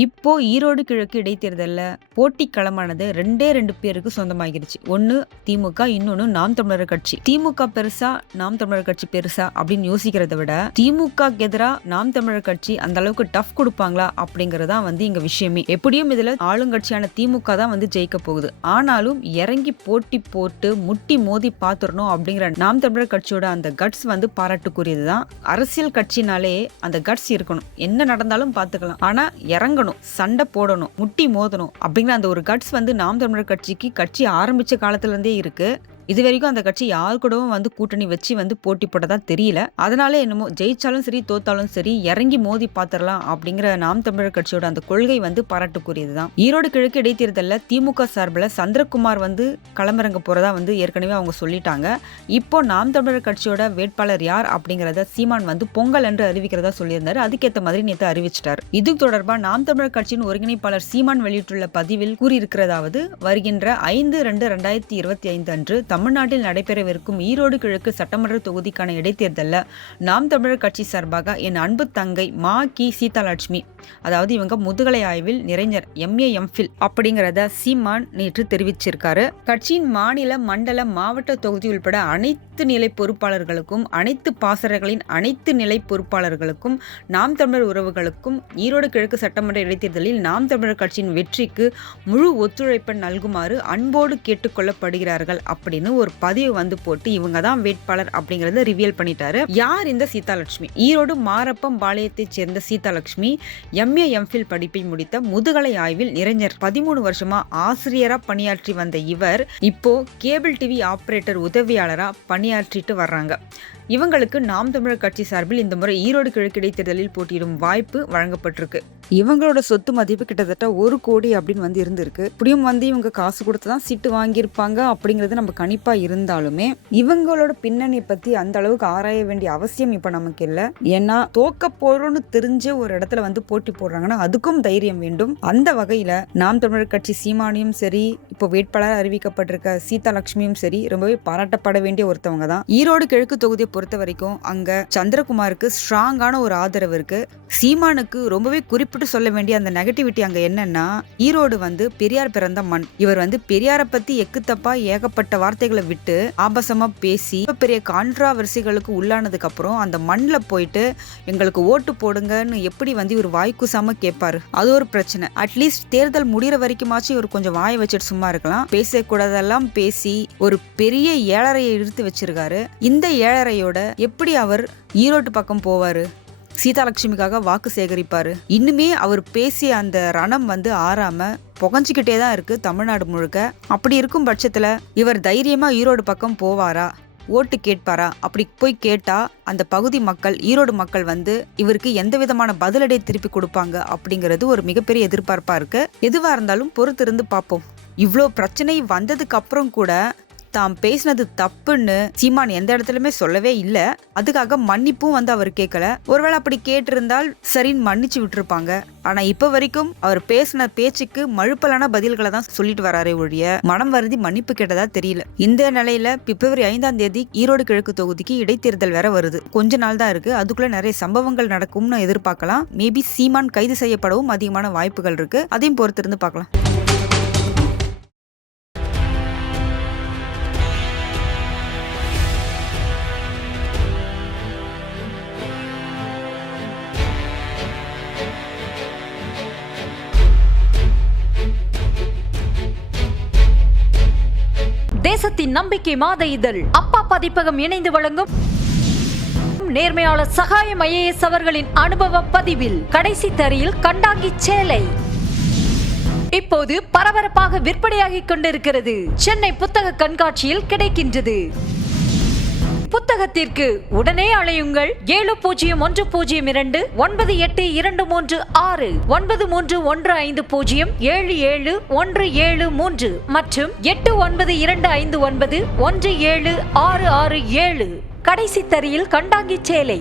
இப்போ ஈரோடு கிழக்கு இடைத்தேர்தல்ல போட்டி களமானது ரெண்டு பேருக்கு சொந்தமாகிருச்சு. ஒன்னு திமுக, இன்னொன்னு நாம் தமிழர் கட்சி. திமுக பெருசா நாம் தமிழர் கட்சி பெருசா அப்படின்னு யோசிக்கிறத விட திமுக எதிரா நாம் தமிழர் கட்சி அந்த அளவுக்கு டஃப் கொடுப்பாங்களா அப்படிங்கறதா இங்க விஷயமே. எப்படியும் இதுல ஆளுங்கட்சியான திமுக தான் ஜெயிக்க போகுது. ஆனாலும் இறங்கி போட்டி போட்டு முட்டி மோதி பாத்துறணும் அப்படிங்கிற நாம் தமிழர் கட்சியோட அந்த கட்ஸ் பாராட்டுக்குரியதுதான். அரசியல் கட்சினாலே அந்த கட்ஸ் இருக்கணும். என்ன நடந்தாலும் பாத்துக்கலாம், ஆனா இறங்கணும், சண்டை போடணும், முட்டி மோதணும் அப்படிங்கிற அந்த ஒரு கட்ஸ் நாம் தமிழர் கட்சிக்கு கட்சி ஆரம்பிச்ச காலத்துல இருந்தே இருக்கு. இது வரைக்கும் அந்த கட்சி யாரு கூடவும் கூட்டணி வச்சு போட்டி போட்டதா தெரியல. அதனால என்னமோ ஜெயிச்சாலும் சரி தோத்தாலும் சரி இறங்கி மோதி பாத்திரலாம் அப்படிங்கிற நாம் தமிழர் கட்சியோட அந்த கொள்கை பராட்டுக்குரியதுதான். ஈரோடு கிழக்கு இடைத்தேர்தல்ல திமுக சார்பில் சந்திரகுமார் களமிறங்க போறதா ஏற்கனவே அவங்க சொல்லிட்டாங்க. இப்போ நாம் தமிழர் கட்சியோட வேட்பாளர் யார் அப்படிங்கறத சீமான் பொங்கல் என்று அறிவிக்கிறதா சொல்லியிருந்தாரு. அதுக்கேற்ற மாதிரி நேற்று அறிவிச்சிட்டார். இது தொடர்பா நாம் தமிழர் கட்சியின் ஒருங்கிணைப்பாளர் சீமான் வெளியிட்டுள்ள பதிவில் கூறியிருக்கிறதாவது, வருகின்ற 5/2/2025 அன்று தமிழ்நாட்டில் நடைபெறவிருக்கும் ஈரோடு கிழக்கு சட்டமன்ற தொகுதிக்கான இடைத்தேர்தல்ல நாம் தமிழர் கட்சி சார்பாக என் அன்பு தங்கை மா கி சீதாலட்சுமி, அதாவது இவங்க முதுகலை ஆய்வில் நிறைஞர் MA MPhil அப்படிங்கறத சீமான் நேற்று தெரிவிச்சிருக்காரு. கட்சியின் மாநில, மண்டல, மாவட்ட தொகுதி உள்பட அனைத்து நிலை பொறுப்பாளர்களுக்கும், அனைத்து பாசறைகளின் அனைத்து நிலை பொறுப்பாளர்களுக்கும், நாம் தமிழர் உறவுகளுக்கும் ஈரோடு கிழக்கு சட்டமன்ற இடைத்தேர்தலில் நாம் தமிழர் கட்சியின் வெற்றிக்கு முழு ஒத்துழைப்பை நல்குமாறு அன்போடு கேட்டுக்கொள்ளப்படுகிறார்கள் அப்படின்னு ஒரு பதிவு போட்டு இவங்க தான் வேட்பாளர் அப்படிங்கறத ரிவீல் பண்ணிட்டாரு. யார் இந்த சீதாலட்சுமி? ஈரோடு மாரப்பம் பாளையத்தைச் சேர்ந்த சீதாலட்சுமி MA MPhil படிப்பை முடித்த முதுகலை ஆய்வில் நிறைஞர். 13 வருஷமா ஆசிரியரா பணியாற்றி வந்த இவர் இப்போ கேபிள் டிவி ஆபரேட்டர் உதவியாளரா பணியாற்றிட்டு வர்றாங்க. இவங்களுக்கு நாம் தமிழர் கட்சி சார்பில் இந்த முறை ஈரோடு கிழக்கு இடைத்தேர்தலில் போட்டியிடும் வாய்ப்பு வழங்கப்பட்டிருக்கு. இவங்களோட சொத்து மதிப்பு கிட்டத்தட்ட 1 கோடி அப்படின்னு இருந்திருக்கு. இப்படியும் இவங்க காசு கொடுத்துதான் சீட்டு வாங்கியிருப்பாங்க அப்படிங்கிறது நம்ம கணிப்பா இருந்தாலுமே இவங்களோட பின்னணியை பத்தி அந்த அளவுக்கு ஆராய வேண்டிய அவசியம் இப்ப நமக்கு இல்லை. ஏன்னா தோக்க போறோம்னு தெரிஞ்ச ஒரு இடத்துல போட்டி போடுறாங்கன்னா அதுக்கும் தைரியம் வேண்டும். அந்த வகையில நாம் தமிழர் கட்சி சீமானியும் சரி, இப்போ வேட்பாளர் அறிவிக்கப்பட்டிருக்க சீதாலட்சுமியும் சரி ரொம்பவே பாராட்டப்பட வேண்டிய ஒருத்தவங்க தான். ஈரோடு கிழக்கு தொகுதியை பொறுத்த வரைக்கும் அங்க சந்திரகுமாருக்கு ஸ்ட்ராங்கான ஒரு ஆதரவு இருக்கு. சீமானுக்கு ரொம்பவே குறிப்பிட்டு சொல்ல வேண்டிய அந்த நெகட்டிவிட்டி அங்க என்னன்னா, ஈரோடு பெரியார் பிறந்த மண். இவர் பெரியாரை பத்தி எக்குத்தப்பா ஏகப்பட்ட வார்த்தைகளை விட்டு ஆபாசமா பேசி பெரிய கான்ட்ராவர்சிகளுக்கு உள்ளானதுக்கு அப்புறம் அந்த மண்ல போயிட்டு எங்களுக்கு ஓட்டு போடுங்கன்னு எப்படி இவர் வாய்க்குசாம கேட்பாரு. அது ஒரு பிரச்சனை. அட்லீஸ்ட் தேர்தல் முடிகிற வரைக்குமாச்சும் இவர் கொஞ்சம் வாயை வச்சுட்டு சும்மா இருக்கலாம். பேசக்கூடாதெல்லாம் பேசி ஒரு பெரிய ஏழரையை இழுத்து வச்சிருக்காரு. இந்த ஏழரையோட எப்படி அவர் ஈரோட்டு பக்கம் போவாரு? சீதாலட்சுமிக்காக வாக்கு சேகரிப்பாரு? இன்னுமே அவர் பேசிய அந்த ரணம் ஆறாம புகஞ்சிக்கிட்டே தான் இருக்கு தமிழ்நாடு முழுக்க. அப்படி இருக்கும் பட்சத்துல இவர் தைரியமா ஈரோடு பக்கம் போவாரா? ஓட்டு கேட்பாரா? அப்படி போய் கேட்டா அந்த பகுதி மக்கள், ஈரோடு மக்கள் இவருக்கு எந்த விதமான பதிலடை திருப்பி கொடுப்பாங்க அப்படிங்கிறது ஒரு மிகப்பெரிய எதிர்பார்ப்பா இருக்கு. எதுவா இருந்தாலும் பொறுத்திருந்து பார்ப்போம். இவ்வளோ பிரச்சனை வந்ததுக்கு அப்புறம் கூட தாம் பேசினது தப்புன்னு சீமான் எந்த இடத்துலயுமே சொல்லவே இல்லை. அதுக்காக மன்னிப்பும் அவர் கேட்கல. ஒருவேளை அப்படி கேட்டிருந்தால் சரின்னு மன்னிச்சு விட்டுருப்பாங்க. ஆனா இப்ப வரைக்கும் அவர் பேசின பேச்சுக்கு மழுப்பலான பதில்களை தான் சொல்லிட்டு வராரே ஒழிய மனம் வருந்தி மன்னிப்பு கேட்டதா தெரியல. இந்த நிலையில பிப்ரவரி 5ஆம் தேதி ஈரோடு கிழக்கு தொகுதிக்கு இடைத்தேர்தல் வேற வருது. கொஞ்ச நாள் தான் இருக்கு. அதுக்குள்ள நிறைய சம்பவங்கள் நடக்கும்னு எதிர்பார்க்கலாம். மேபி சீமான் கைது செய்யப்படவும் அதிகமான வாய்ப்புகள் இருக்கு. அதையும் பொறுத்திருந்து பார்க்கலாம். தேசத்தின் நம்பிக்கை மாத இதழ் அப்பா பதிப்பகம் இணைந்து வழங்கும் நேர்மையாளர் சகாயம் IAS அவர்களின் அனுபவ பதிவில் கடைசி தரியில் கண்டாங்கி சேலை இப்போது பரபரப்பாக விற்பனையாகிக் கொண்டிருக்கிறது. சென்னை புத்தக கண்காட்சியில் கிடைக்கின்றது. புத்தகத்திற்கு உடனே அழையுங்கள் 701002 9823 9315 77173 மற்றும் 8925917667. கடைசி தரியில் கண்டாங்கி சேலை.